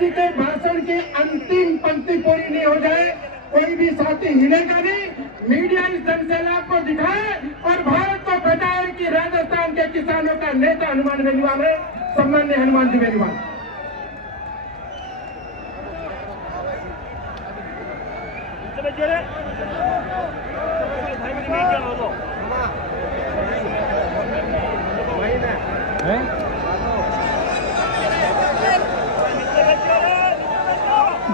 जी के भाषण की अंतिम पंक्ति पूरी नहीं हो जाए कोई भी साथी हिलेगा नहीं। मीडिया इस ढंग से आपको दिखाए और भारत को बताए कि राजस्थान के किसानों का नेता हनुमान बेनीवाल है। सम्मान्य हनुमान जी बेनीवाल।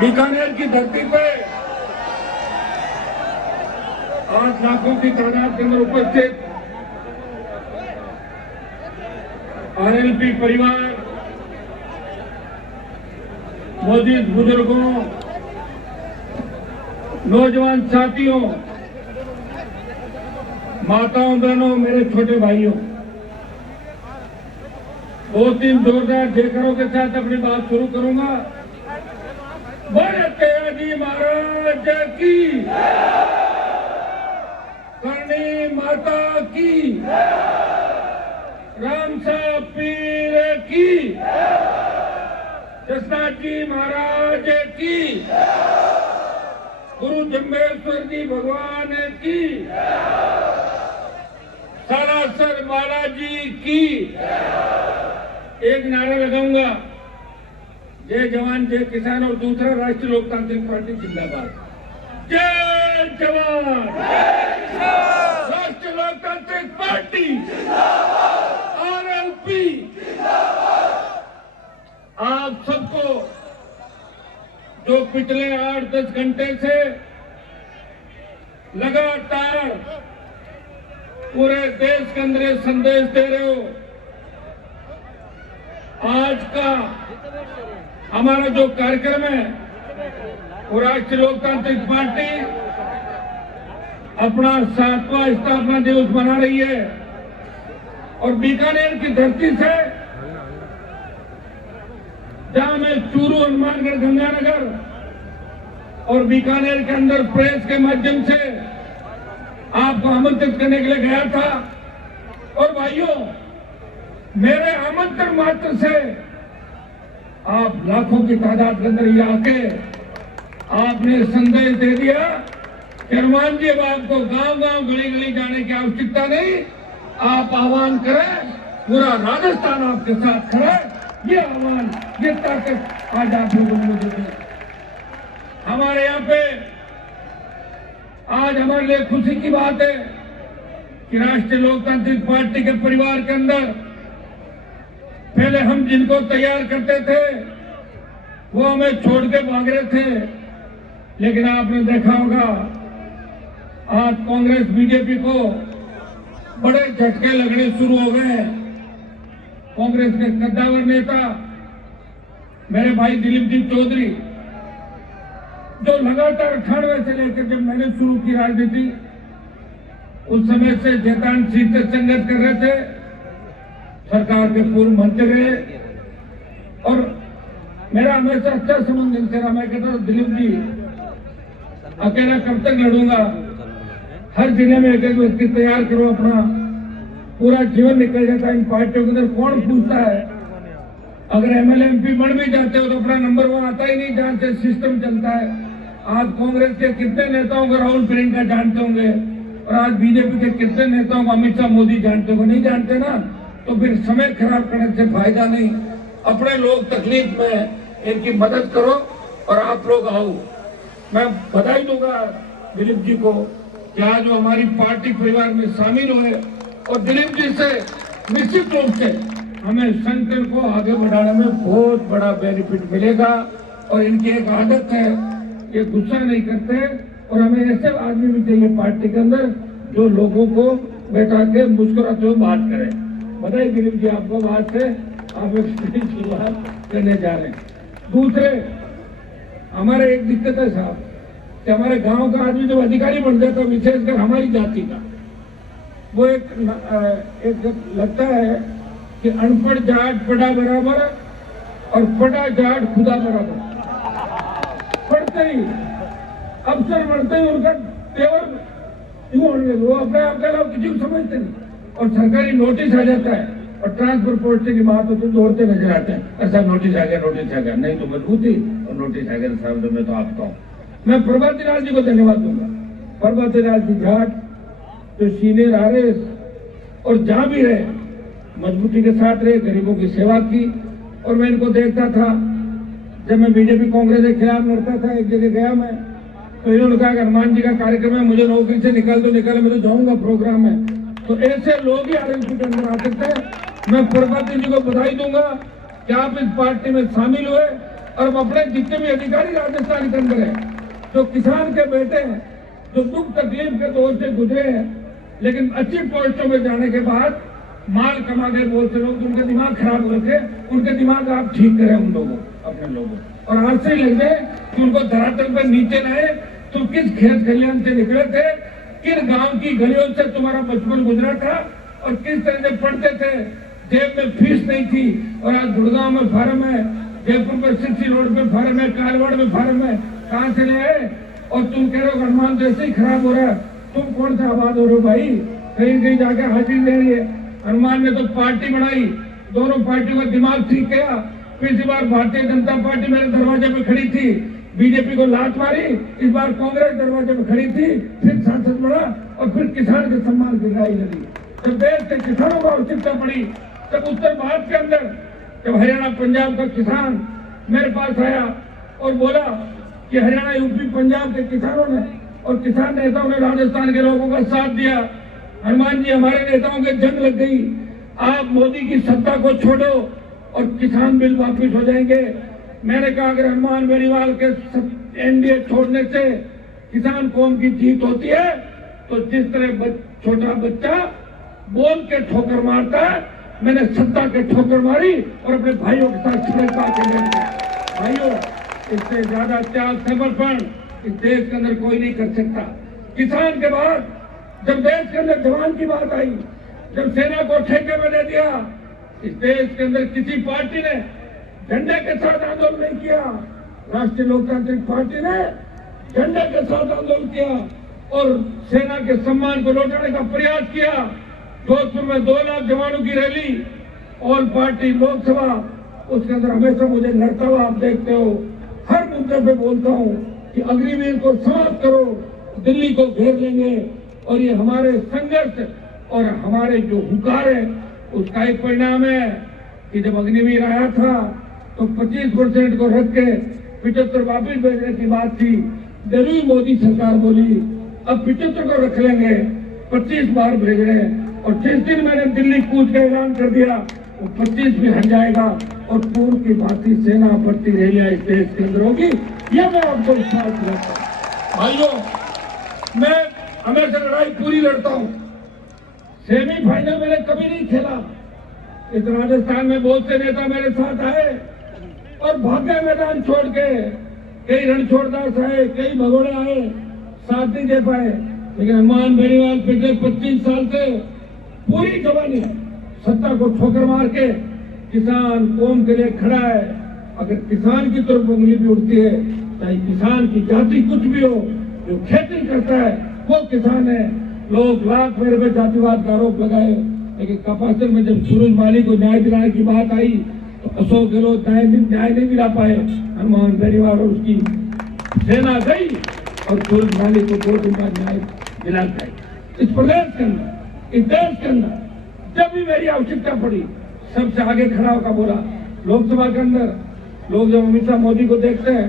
बीकानेर की धरती पे 8 लाखों की तादाद के अंदर उपस्थित आरएलपी परिवार, मौजूद बुजुर्गों, नौजवान साथियों, माताओं बहनों, मेरे छोटे भाइयों, 2-3 जोरदार जयकारों के साथ अपनी बात शुरू करूंगा। भारत जी महाराज की, करणी माता की, राम साहब पीर की, जसनाथ जी महाराज की, गुरु जम्बेश्वर जी भगवान की, सालासर महाराज जी की। एक नारा लगाऊंगा, जय जवान जय किसान, और दूसरा राष्ट्रीय लोकतांत्रिक पार्टी जिंदाबाद। जय जवान, राष्ट्रीय लोकतांत्रिक पार्टी आरएलपी। आप सबको जो पिछले 8-10 घंटे से लगातार पूरे देश के अंदर संदेश दे रहे हो, आज का हमारा जो कार्यक्रम है वो राष्ट्रीय लोकतांत्रिक पार्टी अपना 7वां स्थापना दिवस मना रही है। और बीकानेर की धरती से, जहां मैं चूरू, हनुमानगढ़, गंगानगर और बीकानेर के अंदर प्रेस के माध्यम से आपको आमंत्रित करने के लिए गया था, और भाइयों, मेरे आमंत्रण मात्र से आप लाखों की तादाद के अंदर ये आके आपने संदेश दे दिया कि हनुमान जी, अब आपको गांव-गांव, गली-गली जाने की आवश्यकता नहीं। आप आह्वान करें, पूरा राजस्थान आपके साथ खड़ा है। ये आह्वान, ये ताकत आज आप लोगों ने मुझे दी। हमारे यहाँ पे आज हमारे लिए खुशी की बात है कि राष्ट्रीय लोकतांत्रिक पार्टी के परिवार के अंदर पहले हम जिनको तैयार करते थे वो हमें छोड़ के भाग रहे थे, लेकिन आपने देखा होगा आज कांग्रेस बीजेपी को बड़े झटके लगने शुरू हो गए। कांग्रेस के कद्दावर नेता मेरे भाई दिलीप जी चौधरी, जो लगातार 98 से लेकर जब मैंने शुरू की राजनीति, उस समय से जैतान सीट से संघर्ष कर रहे थे, सरकार के पूर्व मंत्री रहे, और मेरा हमेशा अच्छा संबंध इनसे रहा। मैं कहता था, दिलीप जी, अकेला कब तक लड़ूंगा, हर जिले में एक एक व्यक्ति तैयार करो, अपना पूरा जीवन निकल जाता है इन पार्टियों के अंदर। कौन पूछता है, अगर एमएलए एमपी बन भी जाते हो तो अपना नंबर वहां आता ही नहीं जहां से सिस्टम चलता है। आज कांग्रेस के कितने नेताओं को राहुल प्रियंका जानते होंगे, और आज बीजेपी के कितने नेताओं को अमित शाह मोदी जानते होंगे? नहीं जानते ना, तो फिर समय खराब करने से फायदा नहीं। अपने लोग तकलीफ में, इनकी मदद करो और आप लोग आओ। मैं बधाई दूंगा दिलीप जी को कि आज वो हमारी पार्टी परिवार में शामिल हुए, और दिलीप जी से निश्चित रूप से हमें संगठन को आगे बढ़ाने में बहुत बड़ा बेनिफिट मिलेगा। और इनकी एक आदत है, ये गुस्सा नहीं करते, और हमें ऐसे आदमी भी चाहिए पार्टी के अंदर जो लोगों को बैठा के मुस्कुराते हुए बात करें। बधाई दिलीप जी आपको, बात से आप एक शुरुआत करने जा रहे हैं। दूसरे, हमारे एक दिक्कत है साहब कि हमारे गांव का आदमी जब अधिकारी बन जाता है, विशेषकर हमारी जाति का, वो एक लगता है कि अनपढ़ जाट पढ़ा बराबर और पढ़ा जाट खुदा बराबर। पढ़ते ही अफसर बनते ही उनका तेवर वो अपने आप के अलावा किसी को समझते नहीं, और सरकारी नोटिस आ जाता है और ट्रांसफर पोस्टिंग की बात हो तो दौड़ते नजर आते हैं, ऐसा नोटिस आ गया, नहीं तो मजबूती और नोटिस आ गया साहब। मैं तो आपका हूँ, मैं प्रभाती लाल जी को धन्यवाद दूंगा। प्रभाती लाल जी जाट जो सीनियर आरएस और जहां भी रहे मजबूती के साथ रहे, गरीबों की सेवा की। और मैं इनको देखता था जब मैं बीजेपी कांग्रेस के खिलाफ लड़ता था, एक जगह गया मैं, तो इन्होंने कहा कि हनुमान जी का कार्यक्रम है, मुझे नौकरी से निकाल दो, मैं तो जाऊंगा प्रोग्राम में। तो ऐसे लोग ही आरएलपी के अंदर आ सकते हैं। मैं प्रभाती जी को बधाई दूंगा कि आप इस पार्टी में शामिल हुए और अपने जितने भी अधिकारी राजस्थान के अंदर है, जो किसान के बेटे हैं, जो दुख तकलीफ के दौर से गुजरे हैं, लेकिन अच्छी पोस्टों में जाने के बाद माल कमा के बोलते लोग, उनके दिमाग खराब हो गए, उनके दिमाग आप ठीक करें उन लोगों, अपने लोगों, और आज से लग जाए कि उनको धरातल पर नीचे लाए। तुम किस खेत खलियान से निकले थे, किन गांव की गलियों से तुम्हारा बचपन गुजरा था, और किस तरह से पढ़ते थे, जेब में फीस नहीं थी, और आज गुड़गांव में फार्म है, जयपुर में सिटी रोड पे फार्म है, कालवाड़ में फार्म है, कहाँ से ले आए? और तुम कह रहे हो हनुमान तो ऐसे ही खराब हो रहा है, तुम कौन सा आबाद हो रहे हो भाई? कहीं कहीं जाके हाजिरी ले रही है। हनुमान ने तो पार्टी बनाई, दोनों पार्टियों का दिमाग ठीक किया। पिछली बार भारतीय जनता पार्टी मेरे दरवाजे पे खड़ी थी, बीजेपी को लात मारी, इस बार कांग्रेस दरवाजे पे खड़ी थी, फिर सांसद बना और फिर किसान के सम्मान की लड़ाई लड़ी। जब देश के किसानों को आवश्यकता पड़ी, तब उत्तर भारत के अंदर जब हरियाणा पंजाब का किसान मेरे पास आया और बोला कि हरियाणा यूपी पंजाब के किसानों ने और किसान नेताओं ने राजस्थान के लोगों का साथ दिया, हनुमान जी हमारे नेताओं के जंग लग गई, आप मोदी की सत्ता को छोड़ो और किसान बिल वापिस हो जाएंगे। मैंने कहा अगर हनुमान बेनीवाल के एनडीए छोड़ने से किसान कौम की जीत होती है, तो जिस तरह छोटा बच्चा बोल के ठोकर मारता है, मैंने सत्ता के ठोकर मारी और अपने भाइयों के साथ छड़े पाके ले गया। भाइयों, इससे ज्यादा त्याग समर्पण इस देश के अंदर कोई नहीं कर सकता। किसान के बाद जब देश के अंदर जवान की बात आई, जब सेना को ठेके में दे दिया, इस देश के अंदर किसी पार्टी ने झंडे के साथ आंदोलन नहीं किया। राष्ट्रीय लोकतांत्रिक पार्टी ने झंडे के साथ आंदोलन किया और सेना के सम्मान को लौटाने का प्रयास किया। जोधपुर में 2 लाख जवानों की रैली, ऑल पार्टी लोकसभा, उसके अंदर हमेशा मुझे लड़ता हुआ आप देखते हो। हर मुद्दे पे बोलता हूँ कि अग्निवीर को समाप्त करो, दिल्ली को घेर लेंगे। और ये हमारे संघर्ष और हमारे जो हुंकार है उसका एक परिणाम है कि जब अग्निवीर आया था तो 25% को रख के 75 वापिस भेजने की बात थी। जरूर मोदी सरकार बोली अब 75 को रख लेंगे, 25 बार भेज रहे हैं। और जिस दिन मैंने दिल्ली कूच का ऐलान कर दिया वो 25 भी हट जाएगा और पूर्व की भांति सेना बढ़ती रैलियां इस देश के अंदर होगी। यह मैं आपको विश्वास दिलाता हूं। भाइयों, मैं हमेशा लड़ाई पूरी लड़ता हूं। सेमीफाइनल मैंने कभी नहीं खेला। इस राजस्थान में बहुत से नेता मेरे साथ आए और भाग्य मैदान छोड़ के, कई रणछोड़दास आए, कई भगोड़े आए, साथ नहीं दे पाए। लेकिन हनुमान बेनीवाल पिछले 25 साल से पूरी जवानी सत्ता को ठोकर मार के किसान कौम के लिए खड़ा है। अगर किसान की तरफ उंगली भी उठती है, चाहे किसान की जाति कुछ भी हो, जो खेती करता है वो किसान है। लोग लाख मेरे पे जातिवाद का आरोप लगाए, लेकिन कपासर में जब सूरज माली को न्याय दिलाने की बात आई तो अशोक गहलोत न्याय नहीं दिला पाए। हनुमान बेनीवाल और उसकी सेना गई और सूरज माली को 2 दिन बाद न्याय दिला पाई। इस प्रदेश के अंदर, इस देश के अंदर जब भी मेरी आवश्यकता पड़ी सबसे आगे खड़ा होकर बोला। लोकसभा के अंदर लोग जब अमित शाह मोदी को देखते हैं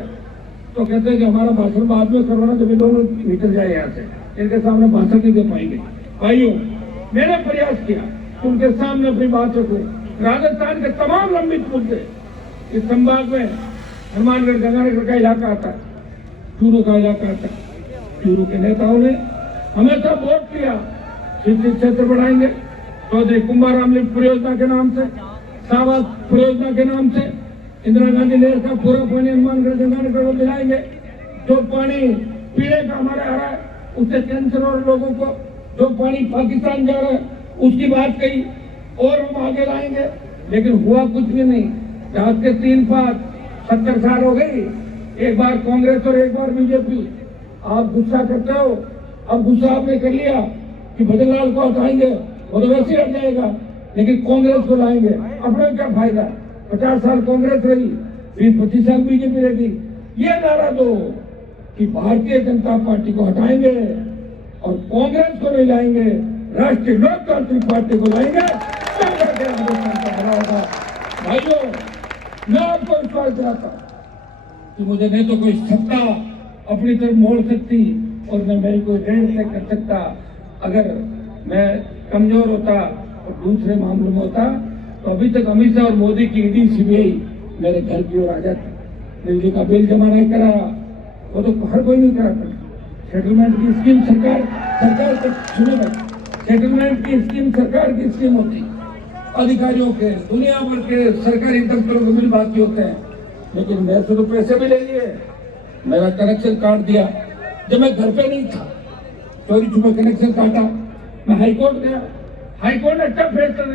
तो कहते हैं कि हमारा भाषण बाद में करवाना, जब ये दोनों निकल जाए यहाँ से, इनके सामने भाषण नहीं दे पाएंगे। भाइयों, मैंने प्रयास किया कि उनके सामने अपनी बात रखो। राजस्थान के तमाम लंबित मुद्दे, इस संभाग में हनुमानगढ़ गंगानगर का इलाका आता है, चूरू का इलाका आता है। चूरू के नेताओं ने हमेशा वोट किया, शिक्षित क्षेत्र बढ़ाएंगे, चौधरी कुंभाराम लिफ्ट परियोजना के नाम से, सावत परियोजना के नाम से, इंदिरा गांधी नहर का पूरा पानी हनुमानगढ़ गंगानगर को मिलाएंगे। जो पानी पीने का हमारे आ रहा है उससे कैंसर और लोगों को, जो पानी पाकिस्तान जा रहा है उसकी बात कही और हम आगे लाएंगे। लेकिन हुआ कुछ भी नहीं। रात के 3 पाँच 70 साल हो गई, एक बार कांग्रेस और एक बार बीजेपी। आप गुस्सा करते हो, अब गुस्सा आपने कर लिया कि भजनलाल को हटाएंगे, वो तो वैसे हट जाएगा। लेकिन कांग्रेस को लाएंगे, अपना क्या फायदा? 50 साल कांग्रेस रही, 20-25 साल बीजेपी रहेगी। ये नारा दो कि भारतीय जनता पार्टी को हटाएंगे और कांग्रेस को नहीं लाएंगे, राष्ट्रीय लोकतांत्रिक पार्टी को लाएंगे। भाइयों, मैं आपको विश्वास दिलाता कि मुझे नहीं तो कोई सत्ता अपनी तरफ मोड़ सकती और मैं मेरी कोई रेड तय कर सकता। अगर मैं कमजोर होता और दूसरे मामलों में होता तो अभी तक अमित शाह और मोदी की ईडी सीबीआई मेरे घर की ओर आ जाती। बिजली का बिल जमा नहीं कराया, वो तो हर कोई नहीं कराता। सेटलमेंट की स्कीम सरकार तक सुनेगा। सेटलमेंट की स्कीम सरकार की स्कीम होती, अधिकारियों के दुनिया भर के सरकारी दफ्तरों के बिल बाकी होते हैं, लेकिन मेरे से तो पैसे भी ले लिए, मेरा कनेक्शन काट दिया। जब मैं घर पे नहीं था, चोरी छुपे कनेक्शन काटा। मैं हाईकोर्ट गया, हाईकोर्ट ने अच्छा फैसला